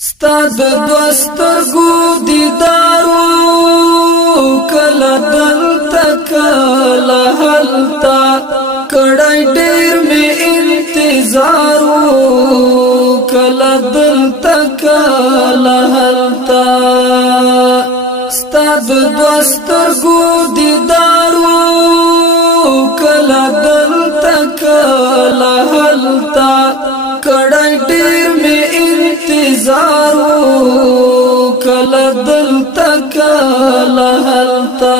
ستاد دوستر گو دیدارو کلا دلتا کلا حلتا کڑای دیر میں انتظارو کلا دلتا کلا حلتا ستاد دوستر گو دیدارو کلا دلتا کلا حلتا کڑای دیر میں انتظارو کلا دلتا کلا حلتا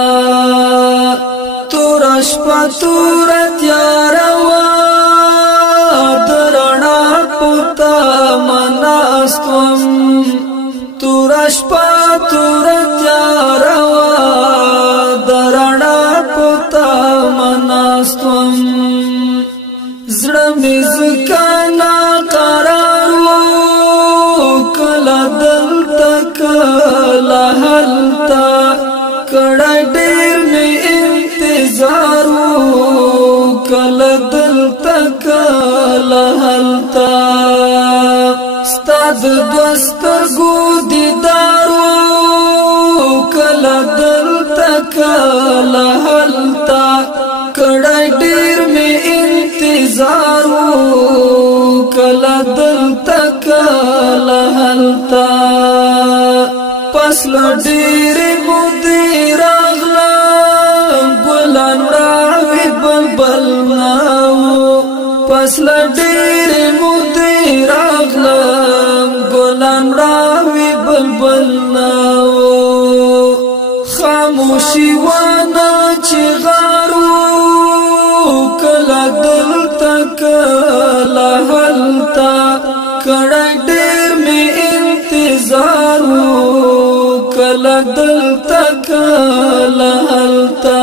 تورش پا تورت یاروا درنا پوتا مناستوم تورش پا تورت یاروا درنا پوتا مناستوم زړه زکانا قرارو کلا دلتا کلا حلتا کڑای دیر میں انتظارو کلا دلتا کلا حلتا ستاد دوستر گو دیدارو کلا دلتا کلا حلتا کڑای دیر میں انتظارو کلا دلتا کلا حلتا پس لدیر مدیر اغلا گلان راوی بلبل ناو پس لدیر مدیر اغلا گلان راوی بلبل ناو خاموشی وانا چی غارو کلا دلتا کلا حلتا کڑای دیر میں انتظارو کلا دلتا کلا حلتا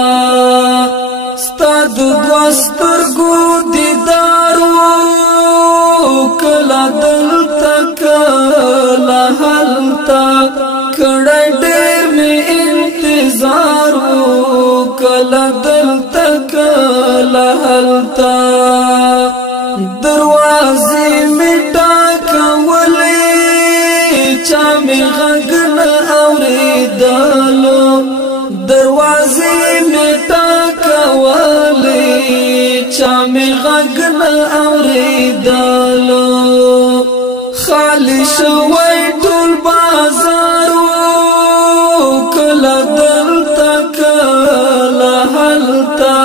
ستاد دوستر گو دیدارو کلا دلتا کلا حلتا کڑای دیر میں انتظارو کلا دلتا کلا حلتا دروازی مٹا کولی چامی غگن اوری دالو دروازی مٹا کولی چامی غگن اوری دالو خالی شوی ټول بازارو کلا دلتا کلا حلتا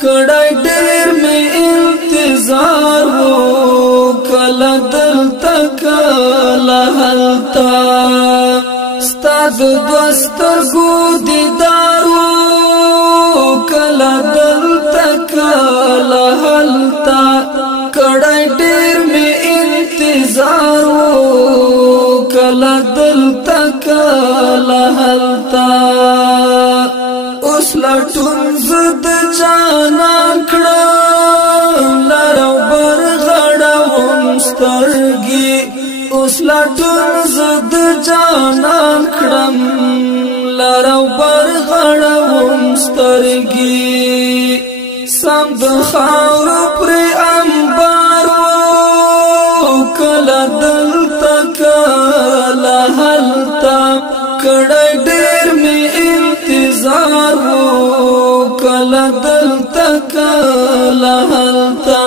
کڑای دیر میں انتظارو کلا دلتا کلا حلتا ستاد دوستر گو دیدارو کلا دلتا کلا حلتا کڑای دیر میں انتظارو کلا دلتا کلا حلتا اس لٹون زد جانا کڑم لرو برغڑم سترگی اس لٹون زد جانا کڑم لرو برغڑم سترگی سم دخاور پر انبارو کلا دلتا کلا حلتا کڑای دیر میں انتظارو کلا دلتا کلا حلتا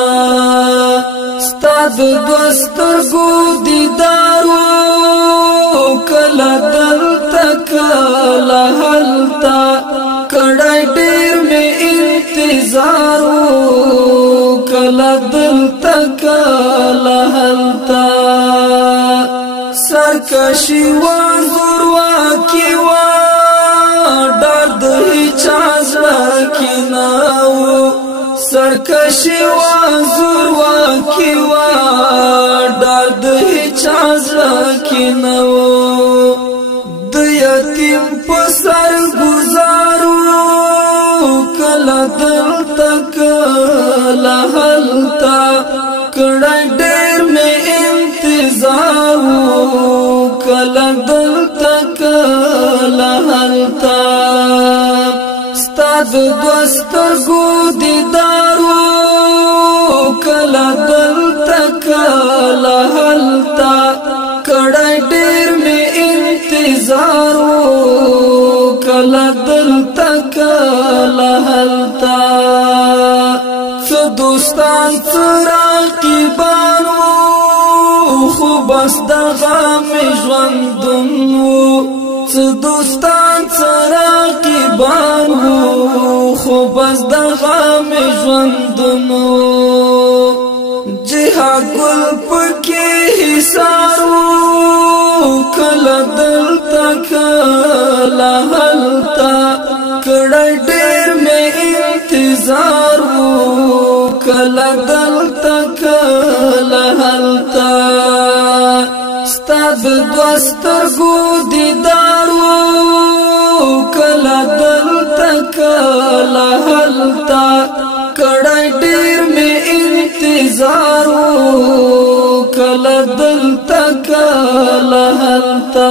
ستاد دوستر گو دیدارو کلا دلتا کلا حلتا کڑای دیر میں انتظارو کلا دلتا کلا حلتا سرکشی وانظر واکی درد ہی چازڑا کی ناو سرکشی وانظر واکی درد ہی چازڑا کی ناو دیتیم پسر گزارو کلا دلتا کلا حلتا کڑای دیر میں انتظارو کلا دلتا کلا حلتا ستاد دوستر گو دیدارو کلا دلتا کلا حلتا کڑای ډېر می انتظار کله دلته کله هلته څه دوستان څه راقیبان خو بس دغه مې ژوندون څه دوستان څه راقیبان خو بس دغه مې ژوندون جهاد ګل پکې حصار کله دلته کله هلته کړی ډېر مې انتظار کله دلته کله هلته ستا د دوه سترګو دیدار کله دلته کله هلته کړی ډېر مې انتظار کله دلته کله هلته